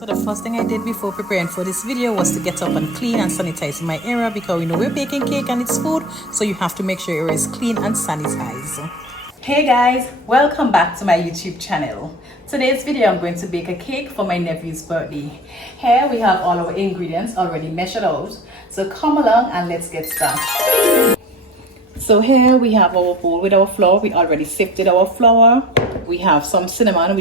So the first thing I did before preparing for this video was to get up and clean and sanitize my area, because we know we're baking cake and it's food, so you have to make sure your area is clean and sanitized. Hey guys, welcome back to my YouTube channel. Today's video I'm going to bake a cake for my nephew's birthday. Here we have all our ingredients already measured out, so come along and let's get started. So here we have our bowl with our flour. We already sifted our flour. We have some cinnamon.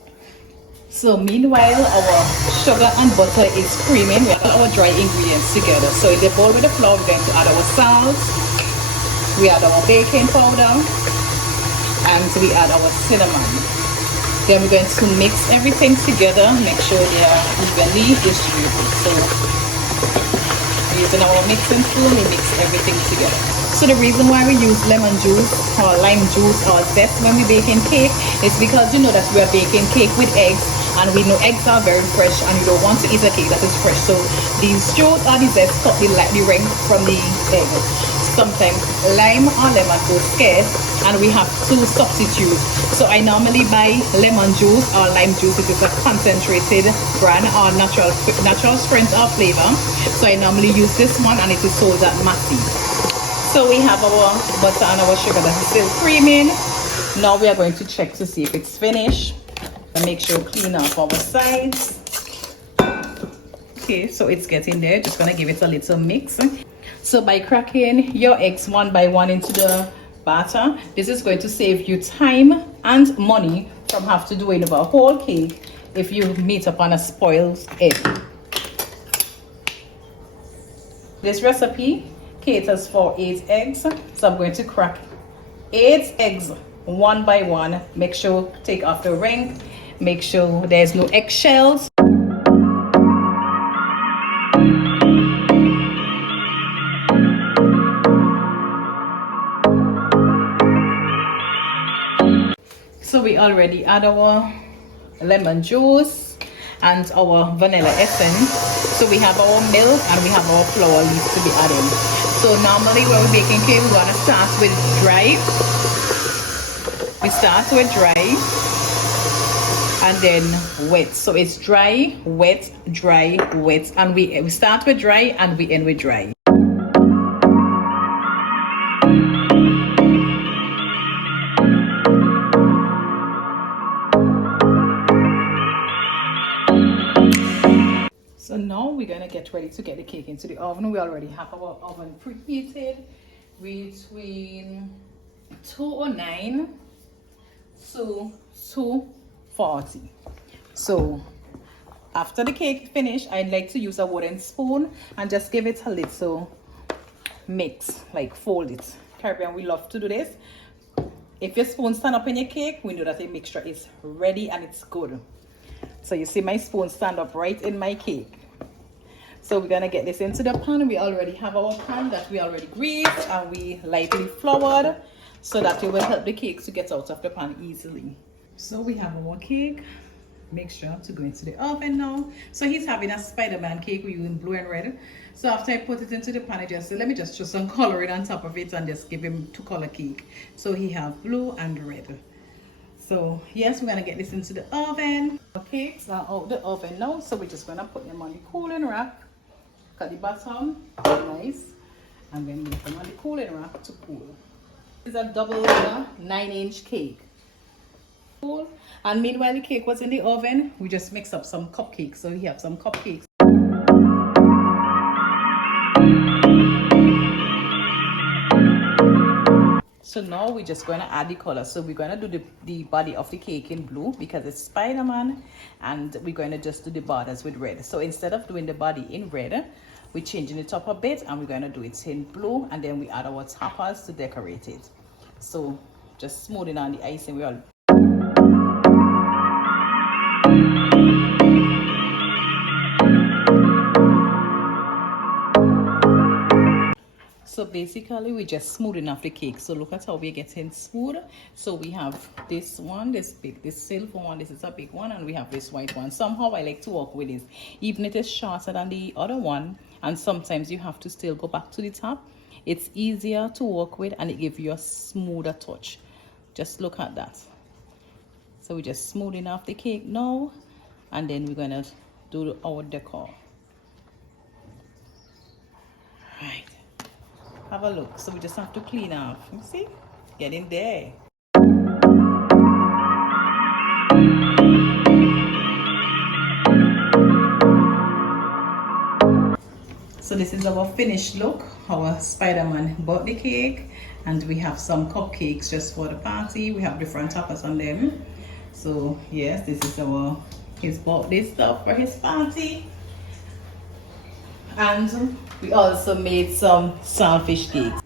So meanwhile our sugar and butter is creaming. We have our dry ingredients together. So in the bowl with the flour we're going to add our salt, we add our baking powder, and we add our cinnamon. Then we're going to mix everything together, make sure they are evenly distributed. So using our mixing spoon, we mix everything together. So the reason why we use lemon juice or lime juice or zest when we baking cake is because you know that we are baking cake with eggs, and we know eggs are very fresh and you don't want to eat a cake that is fresh. So these juice or the zest cut the ring from the egg. Sometimes lime or lemon goes scarce and we have to substitute. So I normally buy lemon juice or lime juice. It is a concentrated brand or natural strength or flavor. So I normally use this one and it is sold at Massy. So we have our butter and our sugar that is still creaming. Now we are going to check to see if it's finished and make sure clean off our sides. Okay, so it's getting there. Just gonna give it a little mix. So by cracking your eggs one by one into the batter, this is going to save you time and money from having to do a whole cake if you meet upon a spoiled egg. This recipe caters for 8 eggs, so I'm going to crack 8 eggs one by one. Make sure take off the ring, make sure there's no eggshells. So we already add our lemon juice and our vanilla essence. So we have our milk and we have our flour leaves to be added. So normally when we're baking cake, we want to start with dry. We start with dry and then wet. So it's dry, wet, and we start with dry and we end with dry. So now we're gonna get ready to get the cake into the oven. We already have our oven preheated between 209 to 240. So after the cake finish, I'd like to use a wooden spoon and just give it a little mix, like fold it. Caribbean, we love to do this. If your spoon stand up in your cake, we know that the mixture is ready and it's good. So you see my spoon stand up right in my cake. So we're gonna get this into the pan. We already have our pan that we already greased and we lightly floured, so that it will help the cake to get out of the pan easily. So we have our cake mixture to go into the oven now. So he's having a Spiderman cake. We're using blue and red. So after I put it into the pan, let me just throw some coloring on top of it and just give him 2-color cake. So he have blue and red. So yes, we're gonna get this into the oven. Okay, so out the oven now. So we're just gonna put them on the cooling rack. Cut the bottom, nice, and then leave them on the cooling rack to cool. This is a double 9-inch cake. Cool. And meanwhile the cake was in the oven, we just mixed up some cupcakes. So we have some cupcakes. So now we're just going to add the color. So we're going to do the body of the cake in blue because it's Spider-Man, and we're going to just do the borders with red. So instead of doing the body in red, we're changing it up a bit and we're going to do it in blue, and then we add our toppers to decorate it. So just smoothing on the icing. We all So basically we're just smoothing off the cake. So look at how we're getting smooth. So we have this one, this silver one, this is a big one, and we have this white one. Somehow I like to work with this, even if it is shorter than the other one, and sometimes you have to still go back to the top. It's easier to work with and it gives you a smoother touch. Just look at that. So we're just smoothing off the cake now, and then we're gonna do our decor. Right. Have a look. So we just have to clean off. You see? Get in there. So this is our finished look, our Spider-Man birthday cake, and we have some cupcakes just for the party. We have different toppers on them. So yes, this is his birthday stuff for his party. And we also made some saltfish cakes.